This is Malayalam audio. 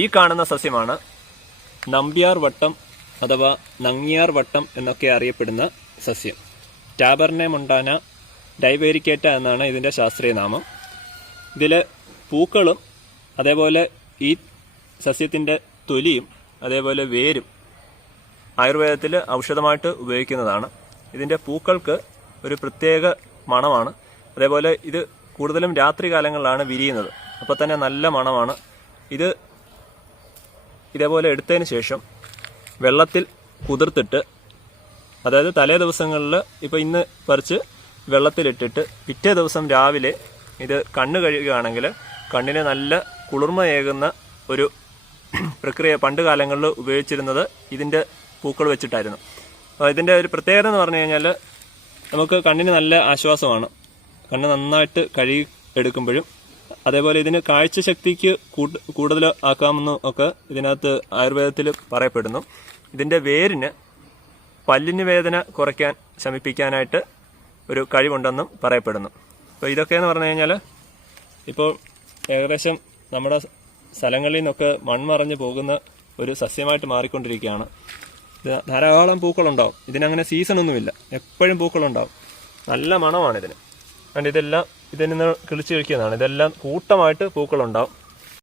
ഈ കാണുന്ന സസ്യമാണ് നമ്പ്യാർ വട്ടം അഥവാ നങ്ങ്യാർ വട്ടം എന്നൊക്കെ അറിയപ്പെടുന്ന സസ്യം. ടാബർനെ മൊണ്ടാന ഡൈവേരിക്കേറ്റ എന്നാണ് ഇതിൻ്റെ ശാസ്ത്രീയ നാമം. ഇതിൽ പൂക്കളും അതേപോലെ ഈ സസ്യത്തിൻ്റെ തൊലിയും അതേപോലെ വേരും ആയുർവേദത്തിൽ ഔഷധമായിട്ട് ഉപയോഗിക്കുന്നതാണ്. ഇതിൻ്റെ പൂക്കൾക്ക് ഒരു പ്രത്യേക മണമാണ്. അതേപോലെ ഇത് കൂടുതലും രാത്രി കാലങ്ങളിലാണ് വിരിയുന്നത്. അപ്പോൾ തന്നെ നല്ല മണമാണ്. ഇതേപോലെ എടുത്തതിന് ശേഷം വെള്ളത്തിൽ കുതിർത്തിട്ട്, അതായത് തലേ ദിവസങ്ങളിൽ ഇപ്പോൾ ഇന്ന് പറിച്ച് വെള്ളത്തിലിട്ടിട്ട് പിറ്റേ ദിവസം രാവിലെ ഇത് കണ്ണ് കഴുകുകയാണെങ്കിൽ കണ്ണിന് നല്ല കുളിർമയേകുന്ന ഒരു പ്രക്രിയ പണ്ട് കാലങ്ങളിൽ ഉപയോഗിച്ചിരുന്നത് ഇതിൻ്റെ പൂക്കൾ വെച്ചിട്ടായിരുന്നു. അപ്പോൾ ഇതിൻ്റെ ഒരു പ്രത്യേകത എന്ന് പറഞ്ഞു കഴിഞ്ഞാൽ നമുക്ക് കണ്ണിന് നല്ല ആശ്വാസമാണ്. കണ്ണ് നന്നായിട്ട് കഴുകി എടുക്കുമ്പോഴും അതേപോലെ ഇതിന് കാഴ്ചശക്തിക്ക് കൂടുതൽ ആക്കാമെന്നും ഒക്കെ ഇതിനകത്ത് ആയുർവേദത്തിൽ പറയപ്പെടുന്നു. ഇതിൻ്റെ വേരിന് പല്ലിന് വേദന കുറയ്ക്കാൻ ശമിപ്പിക്കാനായിട്ട് ഒരു കഴിവുണ്ടെന്നും പറയപ്പെടുന്നു. അപ്പോൾ ഇതൊക്കെയെന്ന് പറഞ്ഞു കഴിഞ്ഞാൽ ഇപ്പോൾ ഏകദേശം നമ്മുടെ സ്ഥലങ്ങളിൽ നിന്നൊക്കെ മൺമറഞ്ഞു പോകുന്ന ഒരു സസ്യമായിട്ട് മാറിക്കൊണ്ടിരിക്കുകയാണ്. ഇത് ധാരാളം പൂക്കളുണ്ടാവും. ഇതിനങ്ങനെ സീസണൊന്നുമില്ല, എപ്പോഴും പൂക്കളുണ്ടാവും. നല്ല മണമാണ് ഇതിന്. അതുകൊണ്ട് ഇതെല്ലാം ഇതിൽ നിന്ന് കിളിച്ച് കഴിക്കുന്നതാണ്. ഇതെല്ലാം കൂട്ടമായിട്ട് പൂക്കളുണ്ടാവും.